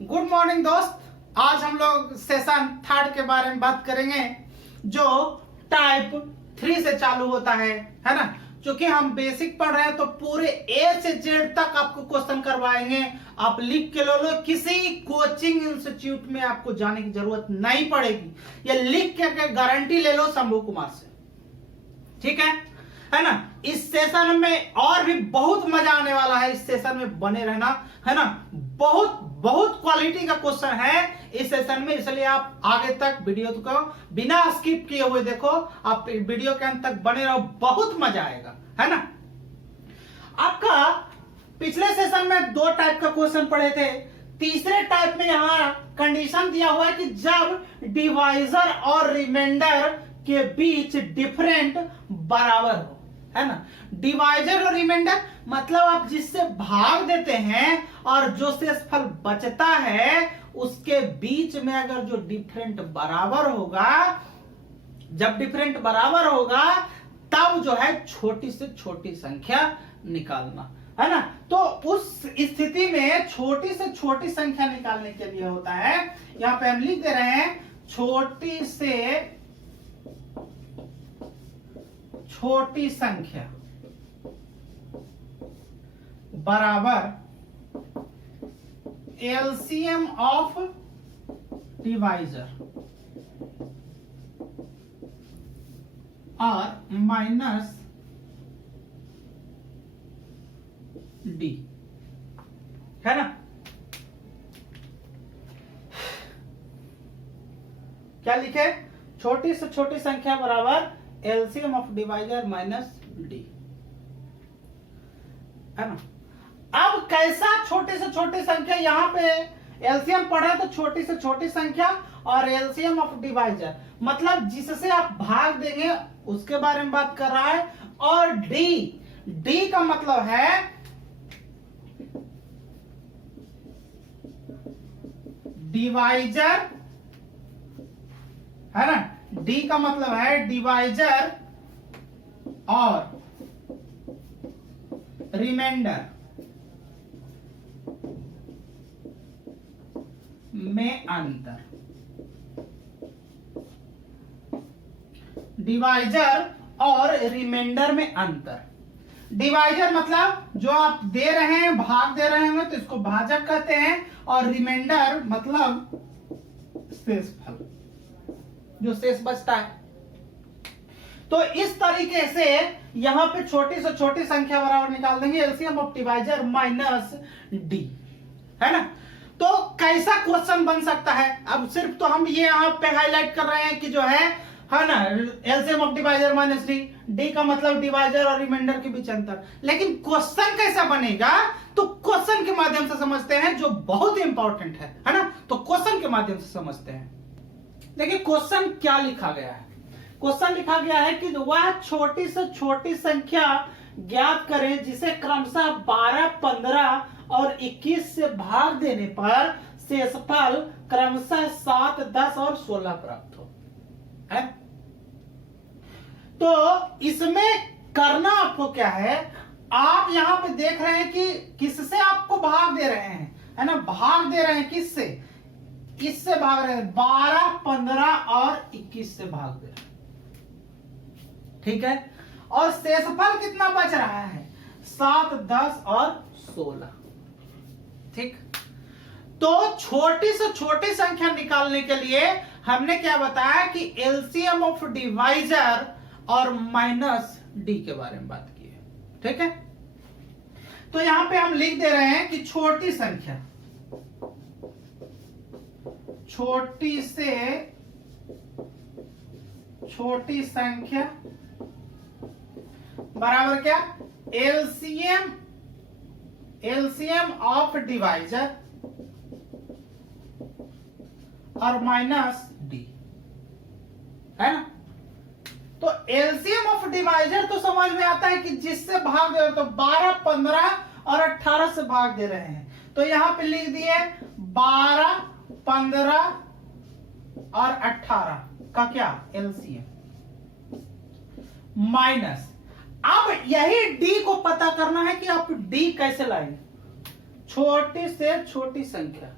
Good morning दोस्त। आज हम लोग सेशन थर्ड के बारे में बात करेंगे जो टाइप 3 से चालू होता है ना। क्योंकि हम बेसिक पढ़ रहे हैं तो पूरे ए से जेड तक आपको क्वेश्चन करवाएंगे। आप लिख के लो, किसी कोचिंग इंस्टीट्यूट में आपको जाने की जरूरत नहीं पड़ेगी। ये लिख के गारंटी ले लो शंभू कुमार से, ठीक है ना। इस सेशन में और भी बहुत मजा आने वाला है। इस सेशन में बने रहना, है ना। बहुत बहुत क्वालिटी का क्वेश्चन है इस सेशन में, इसलिए आप आगे तक वीडियो को बिना स्किप किए हुए देखो। आप वीडियो के अंत तक बने रहो, बहुत मजा आएगा, है ना। आपका पिछले सेशन में 2 टाइप का क्वेश्चन पढ़े थे। तीसरे टाइप में यहां कंडीशन दिया हुआ है कि जब डिवाइजर और रिमाइंडर के बीच डिफरेंट बराबर हो, है ना। डिवाइजर और रिमाइंडर मतलब आप जिससे भाग देते हैं और जो शेषफल बचता है उसके बीच में अगर जो डिफरेंट बराबर होगा, जब डिफरेंट बराबर होगा तब जो है छोटी से छोटी संख्या निकालना, है ना। तो उस स्थिति में छोटी से छोटी संख्या निकालने के लिए होता है, यहां पे हम लिख दे रहे हैं छोटी से छोटी संख्या बराबर एलसीएम ऑफ डिवाइजर और माइनस डी, है ना। क्या लिखे? छोटी से छोटी संख्या बराबर LCM of divisor minus D, है ना। अब कैसा छोटी से छोटी संख्या, यहां पे एलसीएम पढ़ा तो छोटी से छोटी संख्या और एलसीएम ऑफ डिवाइजर मतलब जिससे आप भाग देंगे उसके बारे में बात कर रहा है। और डी का मतलब है डिवाइजर, है ना। डी का मतलब है डिवाइजर और रिमाइंडर में अंतर। डिवाइजर और रिमाइंडर में अंतर। डिवाइजर मतलब जो आप दे रहे हैं, भाग दे रहे हैं तो इसको भाजक कहते हैं। और रिमाइंडर मतलब शेषफल, जो शेष बचता है। तो इस तरीके से यहां पे छोटी से छोटी संख्या बराबर निकाल देंगे LCM of divisor minus D, है ना। तो कैसा क्वेश्चन बन सकता है? अब सिर्फ तो हम ये यहां पे हाईलाइट कर रहे हैं कि जो है ना, LCM of divisor minus D का मतलब डिवाइजर और रिमाइंडर के बीच अंतर। लेकिन क्वेश्चन कैसा बनेगा तो क्वेश्चन के माध्यम से समझते हैं, जो बहुत इंपॉर्टेंट है ना। तो क्वेश्चन के माध्यम से समझते हैं। देखिए क्वेश्चन क्या लिखा गया है। क्वेश्चन लिखा गया है कि वह छोटी से छोटी संख्या ज्ञात करें जिसे क्रमशः 12, 15 और 21 से भाग देने पर शेषफल क्रमशः 7, 10 और 16 प्राप्त हो, है। तो इसमें करना आपको क्या है, आप यहां पे देख रहे हैं कि किससे आपको भाग दे रहे हैं, है ना। भाग दे रहे हैं किससे? इससे भाग रहे हैं 12, 15 और 21 से भाग दे रहे हैं, ठीक है। और शेषफल कितना बच रहा है? 7, 10 और 16, ठीक। तो छोटी से छोटी संख्या निकालने के लिए हमने क्या बताया कि एलसीएम ऑफ डिवाइजर और माइनस डी के बारे में बात की है, ठीक है। तो यहां पे हम लिख दे रहे हैं कि छोटी संख्या, छोटी से छोटी संख्या बराबर क्या? एलसीएम ऑफ डिवाइजर और माइनस डी, है ना। तो एलसीएम ऑफ डिवाइजर तो समझ में आता है कि जिससे भाग दे रहे, तो 12, 15 और 18 से भाग दे रहे हैं। तो यहां पे लिख दिए 12, 15 और 18 का क्या? LCM minus. अब यही डी को पता करना है कि आप डी कैसे लाएंगे। छोटी से छोटी संख्या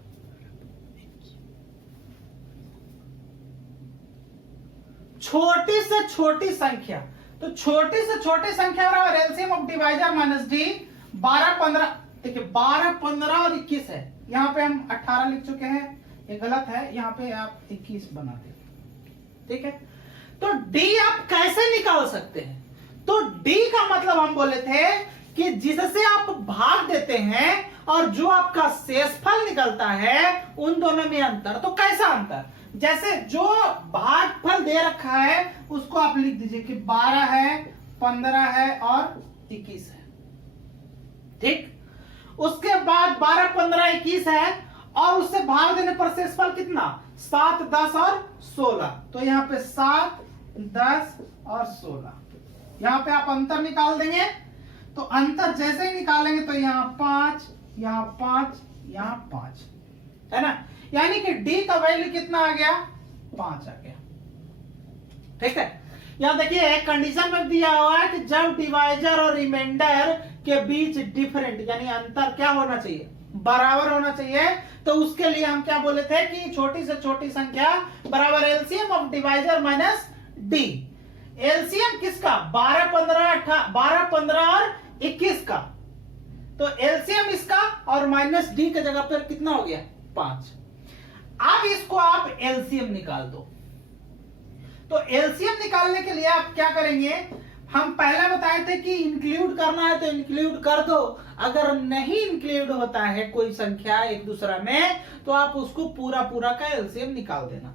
छोटी से छोटी संख्या, तो छोटी से छोटी संख्या बराबर LCM of divisor minus D. 12 15, देखिए 12 15 और 21 है, यहाँ पे हम 18 लिख चुके हैं, ये गलत है, यहाँ पे आप 21 बना दें, ठीक है। तो डी आप कैसे निकाल सकते हैं? तो डी का मतलब हम बोले थे कि जिससे आप भाग देते हैं और जो आपका शेषफल निकलता है उन दोनों में अंतर। तो कैसा अंतर? जैसे जो भागफल दे रखा है उसको आप लिख दीजिए कि 12 है, 15 है और 21 है, ठीक। उसके बाद 12 15 21 है और उससे भाग देने पर शेषफल कितना? 7 10 और 16। तो यहाँ पे 7 10 और 16, यहाँ पे आप अंतर निकाल देंगे। तो अंतर जैसे ही निकालेंगे तो यहाँ 5, यहाँ 5, यहाँ 5, है ना। यानी कि डी का वैल्यू कितना आ गया? 5 आ गया, ठीक है। यहाँ देखिए एक कंडीशन में दिया हुआ है कि जब डिवाइजर और रिमाइंडर के बीच डिफरेंट यानी अंतर क्या होना चाहिए? बराबर होना चाहिए। तो उसके लिए हम क्या बोले थे कि छोटी से छोटी संख्या बराबर LCM of divisor minus D. LCM किसका? 12 15 और 21 का। तो एलसीएम इसका और माइनस डी के जगह पर कितना हो गया? 5। अब इसको आप एलसीएम निकाल दो। तो एलसीएम निकालने के लिए आप क्या करेंगे? हम पहले बताए थे कि इंक्लूड करना है तो इंक्लूड कर दो, अगर नहीं इंक्लूड होता है कोई संख्या एक दूसरा में तो आप उसको पूरा पूरा का एलसीएम निकाल देना।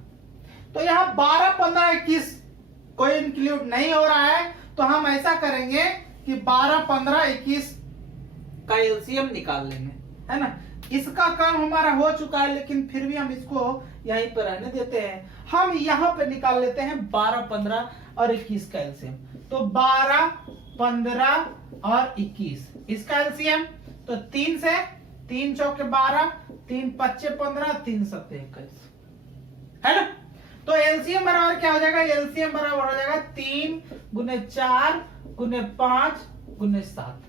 तो यहाँ 12 15 21 कोई इंक्लूड नहीं हो रहा है, तो हम ऐसा करेंगे कि 12 15 21 का एलसीएम निकाल लेंगे, है ना। इसका काम हमारा हो चुका है, लेकिन फिर भी हम इसको यहीं पर रहने देते हैं। हम यहाँ पे निकाल लेते हैं 12 15 और 21 का एलसीएम। तो 12 15 और 21 इसका एलसीएम, तो 3 से 3 चौके 12, 3 5 15, 3 7 21, है ना। तो एलसीएम बराबर क्या हो जाएगा? एलसीएम बराबर हो जाएगा 3 गुने 4 गुने 5 गुने 7,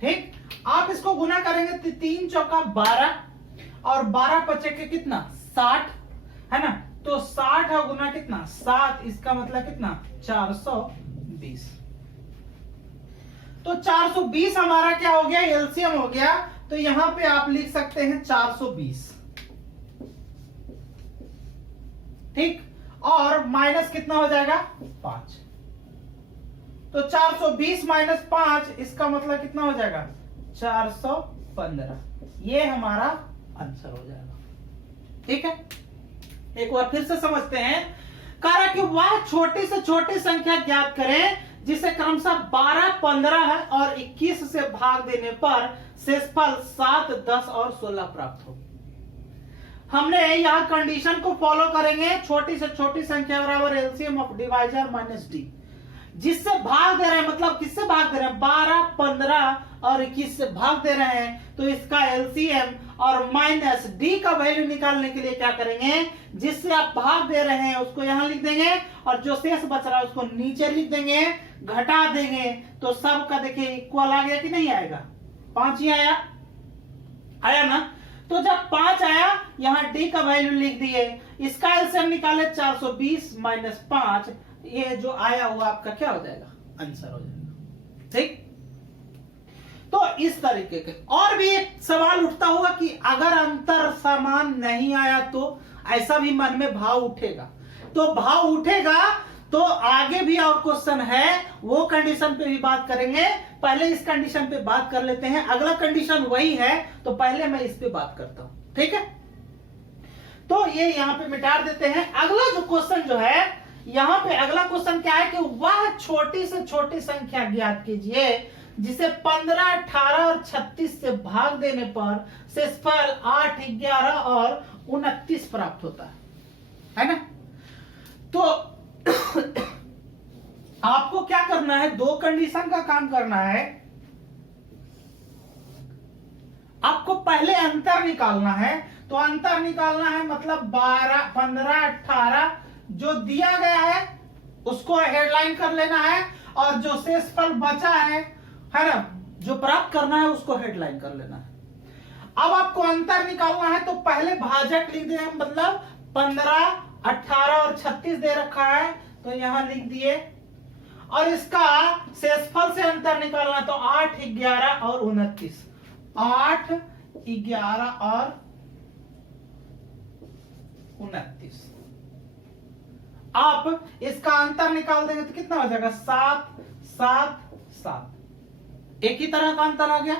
ठीक। आप इसको गुना करेंगे तो 3 चौका 12 और 12 पचे के कितना? 60, है ना। तो 60 और गुना कितना? 7, इसका मतलब कितना? 420। तो 420 हमारा क्या हो गया? एलसीएम हो गया। तो यहां पे आप लिख सकते हैं 420, ठीक। और माइनस कितना हो जाएगा? 5। तो 420 माइनस 5 इसका मतलब कितना हो जाएगा? 415। ये हमारा आंसर हो जाएगा, ठीक है। एक बार फिर से समझते हैं। कह कि वह छोटी से छोटी संख्या ज्ञात करें जिसे क्रमशः 12 15 और 21 से भाग देने पर शेषफल 7 10 और 16 प्राप्त हो। हमने यहाँ कंडीशन को फॉलो करेंगे। छोटी से छोटी संख्या बराबर LCM of divisor minus D. जिससे भाग दे रहे हैं, मतलब किससे भाग दे रहे हैं? 12 15 और 21 से भाग दे रहे हैं। तो इसका एलसीएम और माइनस डी का वैल्यू निकालने के लिए क्या करेंगे? जिससे आप भाग दे रहे हैं उसको यहां लिख देंगे और जो शेष बच रहा है उसको नीचे लिख देंगे, घटा देंगे। तो सब का देखिए इक्वल आ गया कि नहीं आएगा? 5 ही आया ना। तो जब 5 आया, यहां डी का वैल्यू लिख दिए। इसका एलसीएम निकाले 420 माइनस 5, ये जो आया हुआ आपका क्या हो जाएगा? आंसर हो जाएगा, ठीक। तो इस तरीके के और भी एक सवाल उठता होगा कि अगर अंतर समान नहीं आया तो ऐसा भी मन में भाव उठेगा। तो भाव उठेगा तो आगे भी और क्वेश्चन है, वो कंडीशन पे भी बात करेंगे। पहले इस कंडीशन पे बात कर लेते हैं। अगला कंडीशन वही है, तो पहले मैं इस पे बात करता हूं, ठीक है। तो ये यहां पे मिटा देते हैं। अगला जो क्वेश्चन जो है, यहां पे अगला क्वेश्चन क्या है कि वह छोटी से छोटी संख्या ज्ञात कीजिए जिसे 15 18 और 36 से भाग देने पर शेषफल 8 11 और 29 प्राप्त होता है ना। तो आपको क्या करना है? दो कंडीशन का काम करना है। आपको पहले अंतर निकालना है। तो अंतर निकालना है मतलब 12 15 18 जो दिया गया है उसको हेडलाइन कर लेना है, और जो शेषफल बचा है ना, जो प्राप्त करना है उसको हेडलाइन कर लेना है। अब आपको अंतर निकालना है तो पहले भाजक लिख दें, मतलब 15 18 और 36 दे रखा है तो यहां लिख दिए, और इसका शेषफल से अंतर निकालना तो 8, 11 और 29, 8, 11 और 29। आप इसका अंतर निकाल देंगे तो कितना हो जाएगा, 7, 7, 7। एक ही तरह का अंतर आ गया।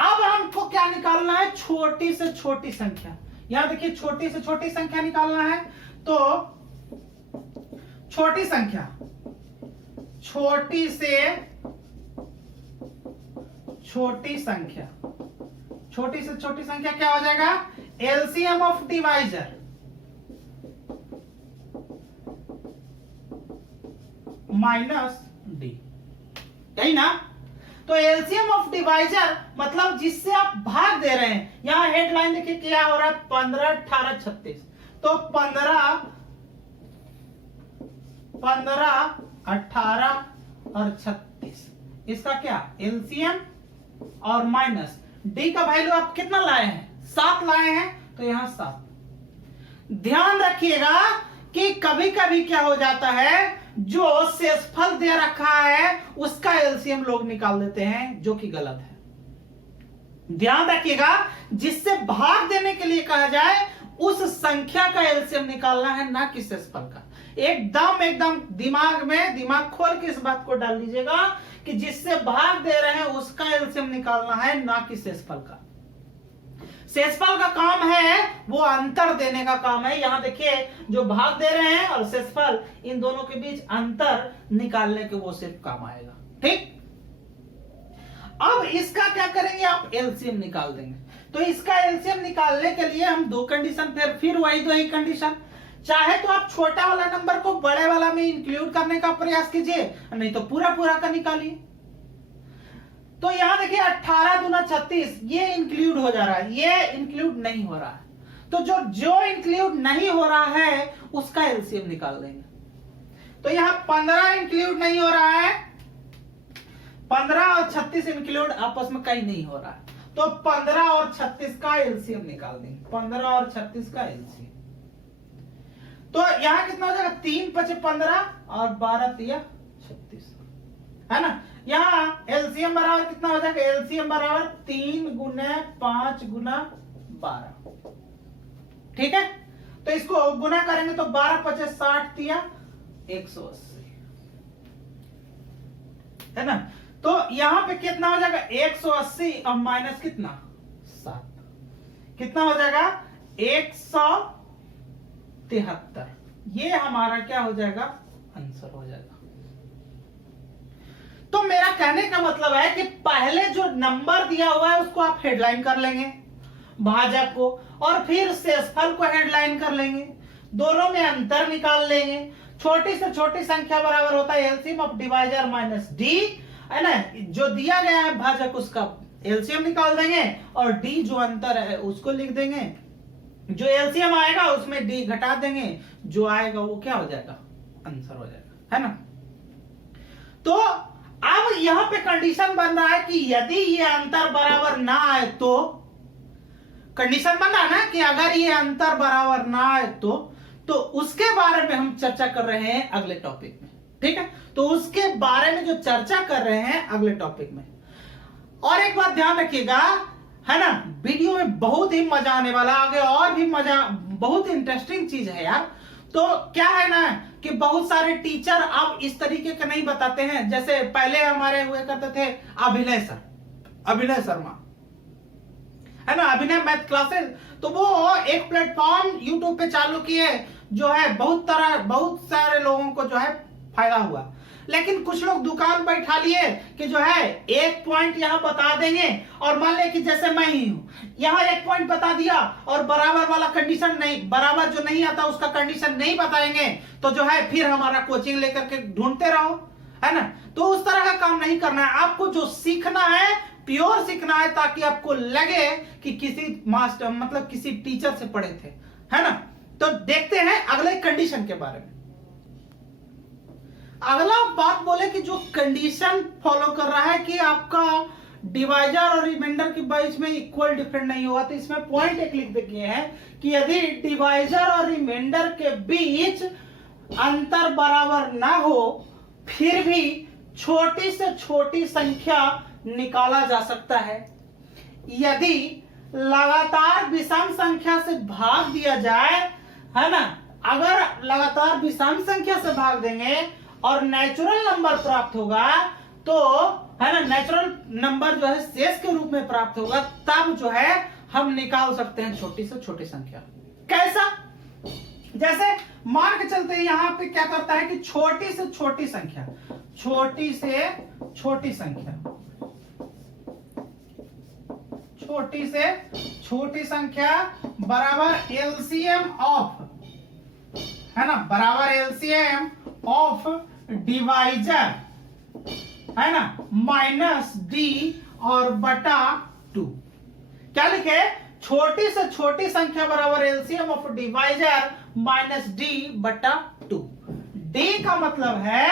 अब हमको क्या निकालना है, छोटी से छोटी संख्या। यहां देखिए छोटी से छोटी संख्या निकालना है, तो छोटी संख्या, छोटी से छोटी संख्या, छोटी से छोटी संख्या क्या हो जाएगा, LCM of divisor minus D, यही ना। तो एलसीएम ऑफ डिवाइजर मतलब जिससे आप भाग दे रहे हैं। यहां हेडलाइन देखिए क्या हो रहा है, 15, 18, 36। तो 15, 18 और 36, इसका क्या एलसीएम और माइनस डी का वैल्यू आप कितना लाए हैं, 7 लाए हैं, तो यहां 7। ध्यान रखिएगा कि कभी कभी क्या हो जाता है, जो शेषफल दे रखा है उसका एलसीएम लोग निकाल देते हैं, जो कि गलत है। ध्यान रखिएगा, जिससे भाग देने के लिए कहा जाए उस संख्या का एलसीएम निकालना है, ना कि शेषफल का। एकदम दिमाग में दिमाग खोल के इस बात को डाल लीजिएगा कि जिससे भाग दे रहे हैं उसका एलसीएम निकालना है, ना कि शेषफल का। शेषफल का काम है वो अंतर देने का काम है। यहां देखिए जो भाग दे रहे हैं और शेषफल, इन दोनों के बीच अंतर निकालने के वो सिर्फ काम आएगा। ठीक, अब इसका क्या करेंगे, आप एलसीएम निकाल देंगे। तो इसका एलसीएम निकालने के लिए हम दो कंडीशन, फिर वही दो ही कंडीशन। चाहे तो आप छोटा वाला नंबर को बड़े वाला में इंक्लूड करने का प्रयास कीजिए, नहीं तो पूरा का निकालिए। तो यहां देखिए 18 दूना 36, ये इंक्लूड हो जा रहा है, ये इंक्लूड नहीं हो रहा है। तो जो इंक्लूड नहीं हो रहा है उसका एलसीएम निकाल देंगे। तो यहां 15 इंक्लूड नहीं हो रहा है, 15 और 36 इंक्लूड आपस में कहीं नहीं हो रहा है, तो 15 और 36 का एलसीएम निकाल देंगे। 15 और 36 का एलसीएम, तो यहां कितना हो जाएगा, 3 × 5 = 15 और 12 × 3 = 36, है ना। यहां एलसीएम बराबर कितना हो जाएगा, एलसीएम बराबर 3 × 5 × 12। ठीक है, तो इसको गुना करेंगे तो 12 × 5 = 60, 3 = 180, है ना। तो यहां पे कितना हो जाएगा, 180 और माइनस कितना, 7, कितना हो जाएगा, 173। ये हमारा क्या हो जाएगा, आंसर हो जाएगा। तो मेरा कहने का मतलब है कि पहले जो नंबर दिया हुआ है उसको आप हेडलाइन कर लेंगे, भाजक को, और फिर शेषफल को हेडलाइन कर लेंगे, दोनों में अंतर निकाल लेंगे। छोटी से छोटी संख्या बराबर होता है LCM of divisor minus D, है ना। जो दिया गया है भाजक उसका एलसीएम निकाल देंगे, और डी जो अंतर है उसको लिख देंगे। जो एलसीएम आएगा उसमें डी घटा देंगे, जो आएगा वो क्या हो जाएगा, आंसर हो जाएगा, है ना। तो अब यहां पे कंडीशन बन रहा है कि यदि ये अंतर बराबर ना आए तो, कंडीशन बन रहा है ना कि अगर ये अंतर बराबर ना आए तो उसके बारे में हम चर्चा कर रहे हैं अगले टॉपिक में। ठीक है, तो उसके बारे में जो चर्चा कर रहे हैं अगले टॉपिक में। और एक बात ध्यान रखिएगा, है ना, वीडियो में बहुत ही मजा आने वाला, आगे और भी मजा, बहुत इंटरेस्टिंग चीज है यार। तो क्या है ना कि बहुत सारे टीचर अब इस तरीके का नहीं बताते हैं, जैसे पहले हमारे हुए करते थे अभिनय शर्मा, है ना, अभिनय मैथ क्लासेस। तो वो एक प्लेटफॉर्म यूट्यूब पे चालू किए, जो है बहुत सारे लोगों को जो है फायदा हुआ। लेकिन कुछ लोग दुकान बैठा लिए कि जो है एक पॉइंट यहां बता देंगे, और मान ले कि जैसे मैं ही हूं, यहां एक पॉइंट बता दिया और बराबर वाला कंडीशन नहीं, बराबर जो नहीं आता उसका कंडीशन नहीं बताएंगे, तो जो है फिर हमारा कोचिंग लेकर के ढूंढते रहो, है ना। तो उस तरह का काम नहीं करना है। आपको जो सीखना है प्योर सीखना है, ताकि आपको लगे कि किसी मास्टर मतलब किसी टीचर से पढ़े थे, है ना। तो देखते हैं अगले कंडीशन के बारे में। अगला बात बोले कि जो कंडीशन फॉलो कर रहा है कि आपका डिवाइजर और रिमाइंडर के बीच में इक्वल डिफरेंट नहीं हुआ, तो इसमें पॉइंट एक लिख दिए हैं कि यदि डिवाइजर और रिमाइंडर के बीच अंतर बराबर ना हो फिर भी छोटी से छोटी संख्या निकाला जा सकता है। यदि लगातार विषम संख्या से भाग दिया जाए, है ना, अगर लगातार विषम संख्या से भाग देंगे और नेचुरल नंबर प्राप्त होगा, तो है ना, नेचुरल नंबर जो है शेष के रूप में प्राप्त होगा, तब जो है हम निकाल सकते हैं छोटी से छोटी संख्या। कैसा? जैसे मान के चलते हैं यहां पे क्या करता है कि छोटी से छोटी संख्या, छोटी से छोटी संख्या, छोटी से छोटी संख्या बराबर एलसीएम ऑफ, है ना, बराबर एलसीएम ऑफ डिवाइजर, है ना, माइनस डी और बटा 2। क्या लिखे? छोटी से छोटी संख्या बराबर LCM of divisor minus D बटा 2। डी का मतलब है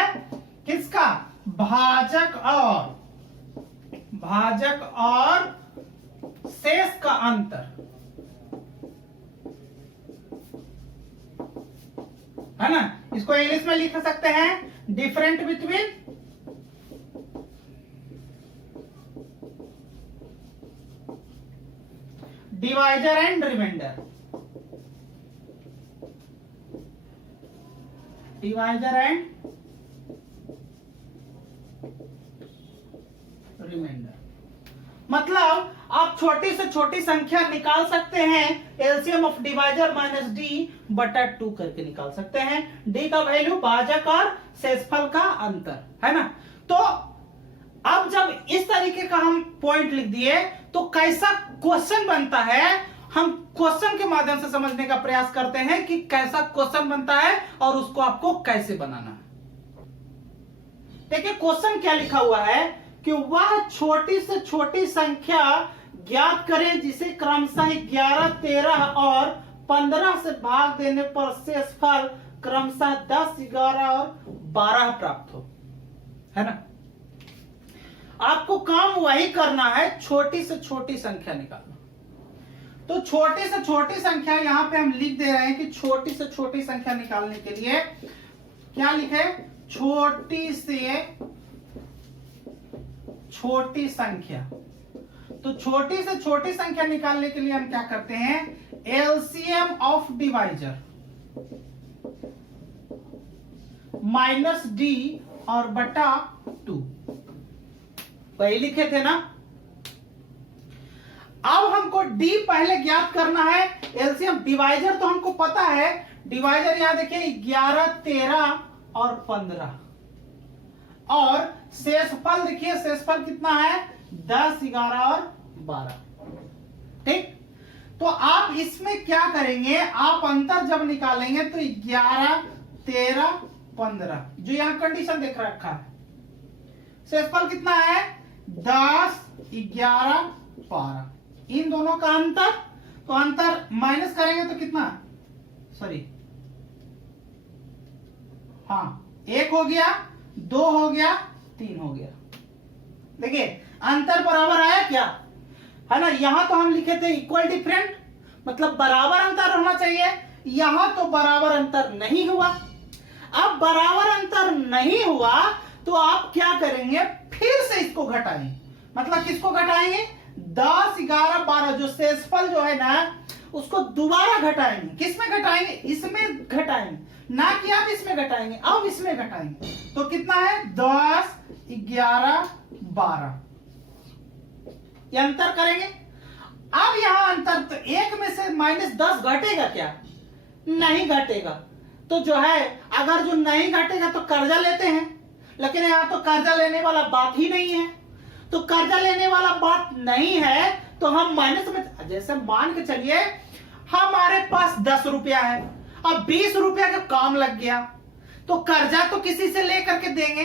किसका? भाजक और शेष का अंतर, है ना। इसको इंग्लिश में लिख सकते हैं different between divisor and remainder, divisor and remainder. मतलब आप छोटी से छोटी संख्या निकाल सकते हैं LCM of divisor minus D बटा 2 करके निकाल सकते हैं। डी का वैल्यू भाजक और शेषफल का अंतर, है ना। तो अब जब इस तरीके का हम पॉइंट लिख दिए तो कैसा क्वेश्चन बनता है, हम क्वेश्चन के माध्यम से समझने का प्रयास करते हैं कि कैसा क्वेश्चन बनता है और उसको आपको कैसे बनाना है। देखिए क्वेश्चन क्या लिखा हुआ है कि वह छोटी से छोटी संख्या ज्ञात करें जिसे क्रमशः 11, 13 और 15 से भाग देने पर शेषफल क्रमशः 10, 11 और 12 प्राप्त हो, है ना। आपको काम वही करना है, छोटी से छोटी संख्या निकालना। तो छोटी से छोटी संख्या यहां पे हम लिख दे रहे हैं कि छोटी से छोटी संख्या निकालने के लिए क्या लिखे? छोटी से छोटी संख्या। तो छोटी से छोटी संख्या निकालने के लिए हम क्या करते हैं? LCM of divisor minus D और बटा 2 वही लिखे थे ना। अब हमको डी पहले ज्ञात करना है, एलसीएम डिवाइजर तो हमको पता है, डिवाइजर यहां देखिए 11, 13 और 15 और शेषफल देखिए, शेषफल कितना है? 10, 11 और 12। ठीक, तो आप इसमें क्या करेंगे? आप अंतर जब निकालेंगे तो 11, 13, 15 जो यहां कंडीशन देख रखा है, शेषफल कितना है? 10, 11, 12, इन दोनों का अंतर, तो अंतर माइनस करेंगे तो कितना? सॉरी, हाँ, 1 हो गया, 2 हो गया, 3 हो गया। देखिए अंतर बराबर आया क्या, है ना। यहां तो हम लिखे थे इक्वल डिफरेंट, मतलब बराबर अंतर होना चाहिए, यहां तो बराबर अंतर नहीं हुआ। अब बराबर अंतर नहीं हुआ तो आप क्या करेंगे? फिर से इसको घटाएंगे, मतलब किसको घटाएंगे? 10, 11, 12 जो शेषफल जो है ना उसको दोबारा घटाएंगे। किसमें घटाएंगे? इसमें घटाएंगे, ना कि अब इसमें घटाएंगे, अब इसमें घटाएंगे। तो कितना है? 10, 11, 12 ये अंतर करेंगे। अब यहां अंतर, तो 1 में से -10 घटेगा क्या? नहीं घटेगा। तो जो है अगर जो नहीं घटेगा तो कर्जा लेते हैं, लेकिन यहां तो कर्जा लेने वाला बात ही नहीं है। तो कर्जा लेने वाला बात नहीं है तो हम माइनस में, जैसे मान के चलिए हमारे पास 10 रुपया है, अब 20 रुपया का काम लग गया, तो कर्जा तो किसी से लेकर के देंगे।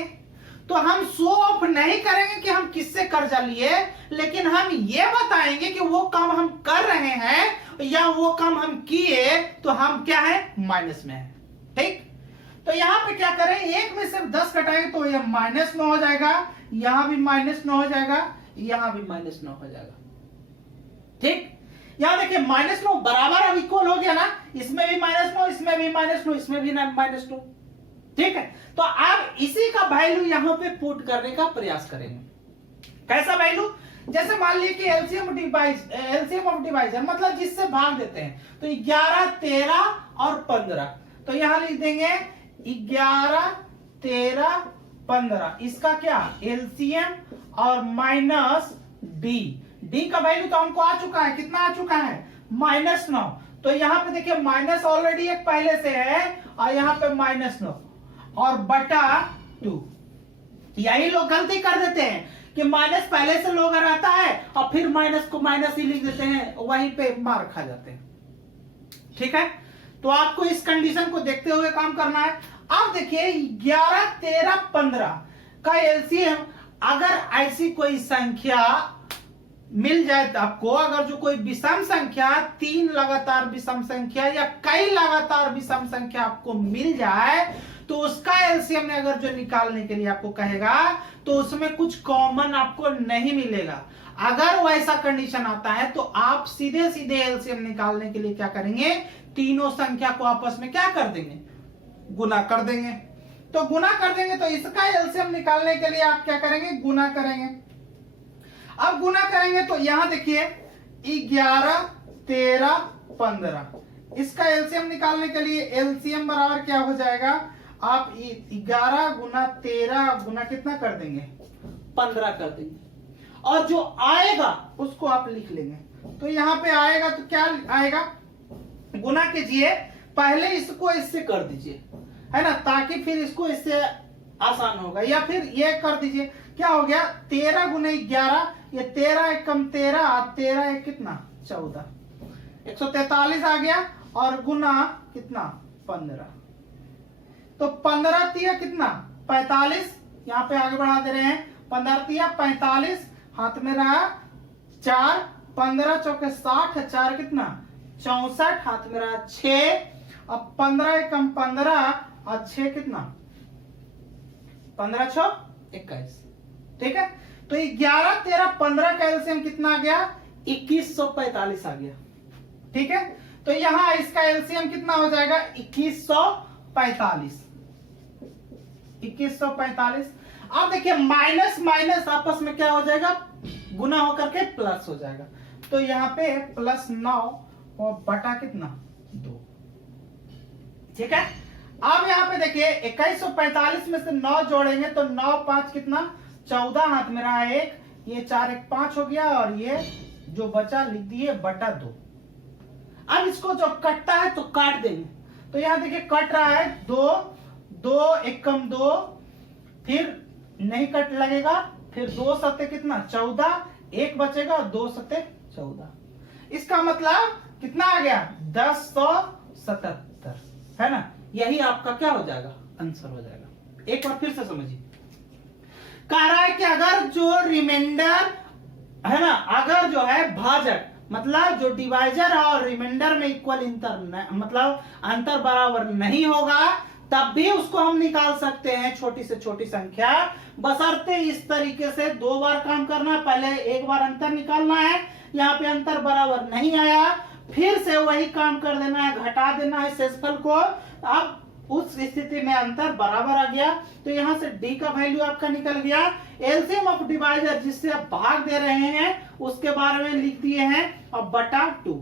तो हम शो ऑफ नहीं करेंगे कि हम किससे कर्जा लिए, लेकिन हम ये बताएंगे कि वो काम हम कर रहे हैं या वो काम हम किए तो हम क्या है? माइनस में है। ठीक, तो यहां पे क्या करें? 1 में से 10 घटाएंगे तो ये -9 हो जाएगा, यहां भी -9 हो जाएगा, यहां भी -9 हो जाएगा। ठीक, यहां देखिए -9 बराबर अब इक्वल हो गया ना, इसमें भी -9, इसमें भी -9, इसमें भी -9। ठीक है, तो आप इसी का वैल्यू यहां पे पुट करने का प्रयास करेंगे। कैसा वैल्यू? जैसे मान लीजिए कि एलसीएम ऑफ डिवाइजर मतलब जिससे भाग देते हैं, तो 11, 13 और 15, तो यहां लिख देंगे 11, 13, 15, इसका क्या एलसीएम और माइनस डी का वैल्यू तो हमको आ चुका है, कितना आ चुका है -9। तो यहां पे देखिए माइनस ऑलरेडी एक पहले से है और यहां पे -9 और बटा 2। यही लोग गलती कर देते हैं कि माइनस पहले से लोग रहता है और फिर माइनस को माइनस ही लिख देते हैं, वहीं पे मार खा जाते हैं। ठीक है, तो आपको इस कंडीशन को देखते हुए काम करना है। अब देखिए 11, 13, 15 का एलसीएम, अगर ऐसी कोई संख्या मिल जाए तो आपको, अगर जो कोई विषम संख्या, 3 लगातार विषम संख्या या कई लगातार विषम संख्या आपको मिल जाए, तो उसका एलसीएम ने अगर जो निकालने के लिए आपको कहेगा तो उसमें कुछ कॉमन आपको नहीं मिलेगा। अगर वैसा कंडीशन आता है तो आप सीधे सीधे एलसीएम निकालने के लिए क्या करेंगे, तीनों संख्या को आपस में क्या कर देंगे, गुना कर देंगे। तो गुना कर देंगे तो इसका एलसीएम निकालने के लिए आप क्या करेंगे, गुना करेंगे। अब गुना करेंगे तो यहां देखिए 11, 13, 15, इसका एलसीएम निकालने के लिए एलसीएम बराबर क्या हो जाएगा, आप 11 गुना 13 गुना कितना कर देंगे, 15 कर देंगे, और जो आएगा उसको आप लिख लेंगे। तो यहां पे आएगा तो क्या आएगा, गुना कीजिए, पहले इसको इससे कर दीजिए, है ना, ताकि फिर इसको इससे आसान होगा, या फिर ये कर दीजिए, क्या हो गया 13 गुना 11, ये 13 एक कम 13 और 13 एक कितना 14, 143 आ गया, और गुना कितना 15, तो 15 तिया कितना 45, यहां पे आगे बढ़ा दे रहे हैं, 15 तिया 45, हाथ में रहा 4, 15 चौके 60, 4 कितना 64, हाथ में रहा 6, अब 15 एकम 15 और 6 कितना 15 6 21। ठीक है, तो 11, 13, 15 का एलसीएम कितना आ गया, 2145 आ गया। ठीक है, तो यहां इसका एलसीएम कितना हो जाएगा, 2145। 2145। अब देखिए माइनस माइनस आपस में क्या हो जाएगा, गुना होकर के प्लस हो जाएगा, तो यहां पे +9 और बटा कितना 2। ठीक है, अब यहां पे देखिए 2145 में से 9 जोड़ेंगे तो 9 5 कितना 14, हाथ में रहा 1, ये 4 1 5 हो गया, और ये जो बचा लिख दिए बटा 2। अब इसको जब कटता है तो काट देंगे, तो यहां देखिए कट रहा है 2 2 1 कम 2, फिर नहीं कट लगेगा, फिर 2 सत्ते कितना 14, 1 बचेगा, 2 सत्ते 14, इसका मतलब कितना आ गया 1077, है ना, यही आपका क्या हो जाएगा, आंसर हो जाएगा। एक बार फिर से समझिए, कह रहा है कि अगर जो रिमाइंडर है ना, अगर जो है भाजक मतलब जो डिवाइजर और रिमाइंडर में इक्वल मतलब अंतर बराबर नहीं होगा, तब भी उसको हम निकाल सकते हैं छोटी से छोटी संख्या, बशर्ते इस तरीके से 2 बार काम करना, पहले एक बार अंतर निकालना है, यहाँ पे अंतर बराबर नहीं आया, फिर से वही काम कर देना है, घटा देना है शेषफल को। अब उस स्थिति में अंतर बराबर आ गया, तो यहां से डी का वैल्यू आपका निकल गया। एलसीएम ऑफ डिवाइजर जिससे आप भाग दे रहे हैं उसके बारे में लिख दिए हैं, अब बटा 2,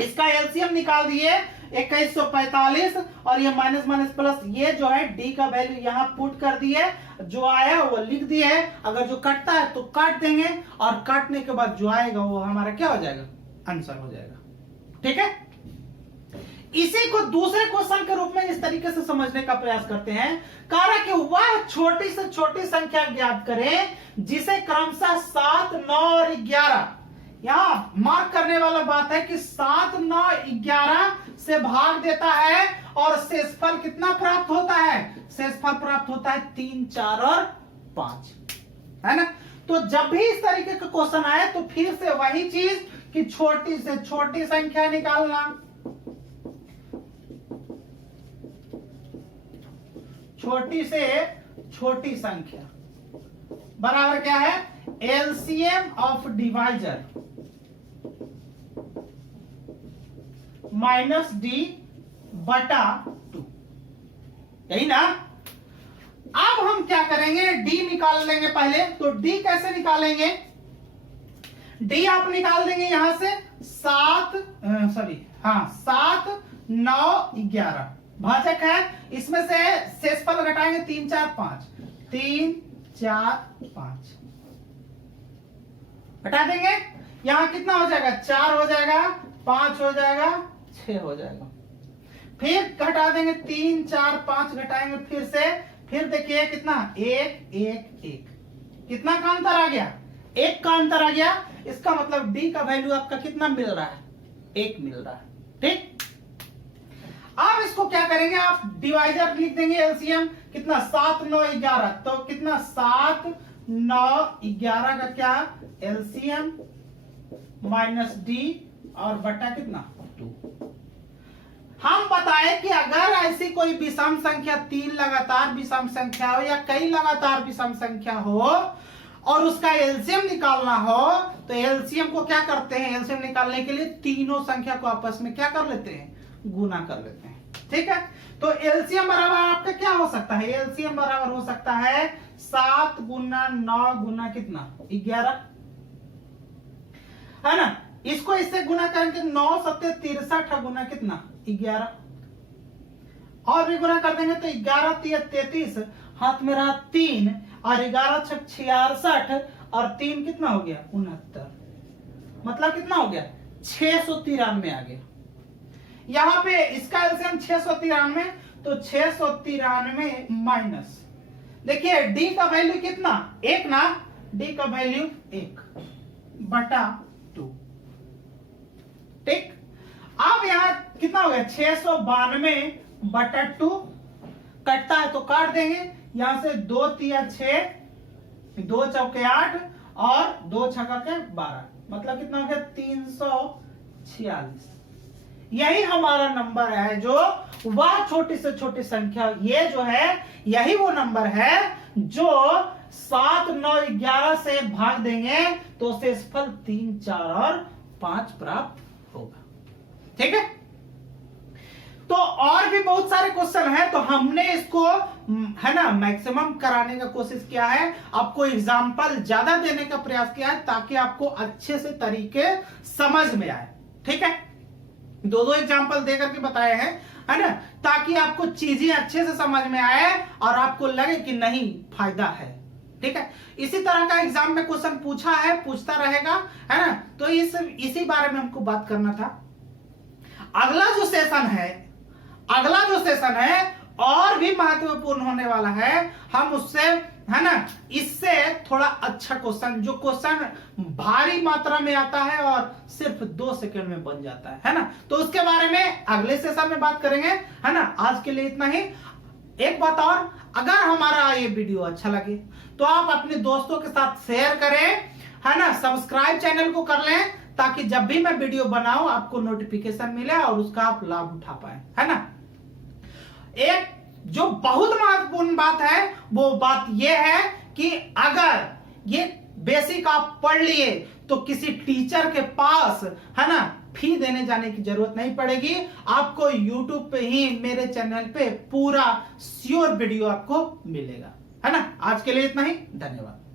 इसका एलसीएम निकाल दिए 2145, और ये माइनस माइनस प्लस, ये जो है डी का वैल्यू यहां पुट कर दिए, जो आया वो लिख दिए है, अगर जो कटता है तो काट देंगे, और काटने के बाद जो आएगा वो हमारा क्या हो जाएगा, आंसर हो जाएगा। ठीक है, इसी को दूसरे क्वेश्चन के रूप में इस तरीके से समझने का प्रयास करते हैं, कहा कि वह छोटी से छोटी संख्या ज्ञात करें जिसे क्रमशः 7 9 और 11, यहां मार्क करने वाला बात है कि 7 9 11 से भाग देता है, और शेषफल कितना प्राप्त होता है, शेषफल प्राप्त होता है 3 4 और 5, है ना। तो जब भी इस तरीके का क्वेश्चन आए तो फिर से वही चीज कि छोटी से छोटी संख्या निकालना, छोटी से छोटी संख्या बराबर क्या है LCM of divisor minus D बटा 2, यही ना। अब हम क्या करेंगे, डी निकाल लेंगे पहले। तो डी कैसे निकालेंगे, डी आप निकाल देंगे यहां से 7 9 11 भाजक है, इसमें से शेषफल घटाएंगे 3 4 5, 3 4 5 हटा देंगे। यहां कितना हो जाएगा, 4 हो जाएगा, 5 हो जाएगा, 6 हो जाएगा। फिर घटा देंगे 3 4 5 घटाएंगे फिर से, फिर देखिए कितना 1 1 1, कितना का अंतर आ गया, 1 का अंतर आ गया। इसका मतलब डी का वैल्यू आपका कितना मिल रहा है, 1 मिल रहा है। ठीक, अब इसको क्या करेंगे, आप डिवाइजर लिख देंगे एलसीएम कितना 7 9 11, तो कितना 7 9 11 का क्या एलसीएम माइनस डी और बटा कितना 2। हम बताए कि अगर ऐसी कोई विषम संख्या 3 लगातार विषम संख्या हो या कई लगातार विषम संख्या हो और उसका एलसीएम निकालना हो, तो एलसीएम को क्या करते हैं, एलसीएम निकालने के लिए तीनों संख्या को आपस में क्या कर लेते हैं, गुना कर लेते हैं। ठीक है, तो एलसीएम बराबर आपका क्या हो सकता है, एलसीएम बराबर हो सकता है 7 गुना 9 गुना कितना 11, है ना। इसको इससे गुना करेंगे 9 7 63 गुना कितना 11, और भी गुना कर देंगे तो 11 3 33, हाथ में रहा 3 और 11 6 66 और 3 कितना हो गया 69, मतलब कितना हो गया 693 आ गया। यहां पे इसका एलसीएम 693, तो 693 माइनस, देखिए डी का वैल्यू कितना 1 ना, डी का वैल्यू 1 बटा 2। ठीक, अब यहां कितना हो गया 692 बटा 2, कटता है तो काट देंगे, यहां से 2 3 6, 2 चौके 8 और 2 छक्का के 12, मतलब कितना हो गया 346। यही हमारा नंबर है, जो वह छोटी से छोटी संख्या, ये जो है यही वो नंबर है जो 7 9 11 से भाग देंगे तो शेषफल 3 4 और 5 प्राप्त होगा। ठीक है, तो और भी बहुत सारे क्वेश्चन हैं, तो हमने इसको है ना मैक्सिमम कराने का कोशिश किया है, आपको एग्जाम्पल ज्यादा देने का प्रयास किया है ताकि आपको अच्छे से तरीके समझ में आए। ठीक है, 2 एग्जाम्पल देकर के बताए हैं, है ना, ताकि आपको चीजें अच्छे से समझ में आए और आपको लगे कि नहीं फायदा है। ठीक है, इसी तरह का एग्जाम में क्वेश्चन पूछा है, पूछता रहेगा, है ना, तो इसी बारे में हमको बात करना था। अगला जो सेशन है और भी महत्वपूर्ण होने वाला है, हम उससे है ना इससे थोड़ा अच्छा क्वेश्चन, जो क्वेश्चन भारी मात्रा में आता है और सिर्फ 2 सेकंड में बन जाता है ना, तो उसके बारे में अगले सेशन में बात करेंगे, है ना। आज के लिए इतना ही। एक बात और, अगर हमारा ये वीडियो अच्छा लगे तो आप अपने दोस्तों के साथ शेयर करें, है ना, सब्सक्राइब चैनल को कर लें ताकि जब भी मैं वीडियो बनाऊं आपको नोटिफिकेशन मिले और उसका आप लाभ उठा पाए, है ना। एक जो बहुत महत्वपूर्ण बात है वो बात यह है कि अगर ये बेसिक आप पढ़ लिए तो किसी टीचर के पास, है ना, फी देने जाने की जरूरत नहीं पड़ेगी, आपको YouTube पे ही मेरे चैनल पे पूरा श्योर वीडियो आपको मिलेगा, है ना। आज के लिए इतना ही, धन्यवाद।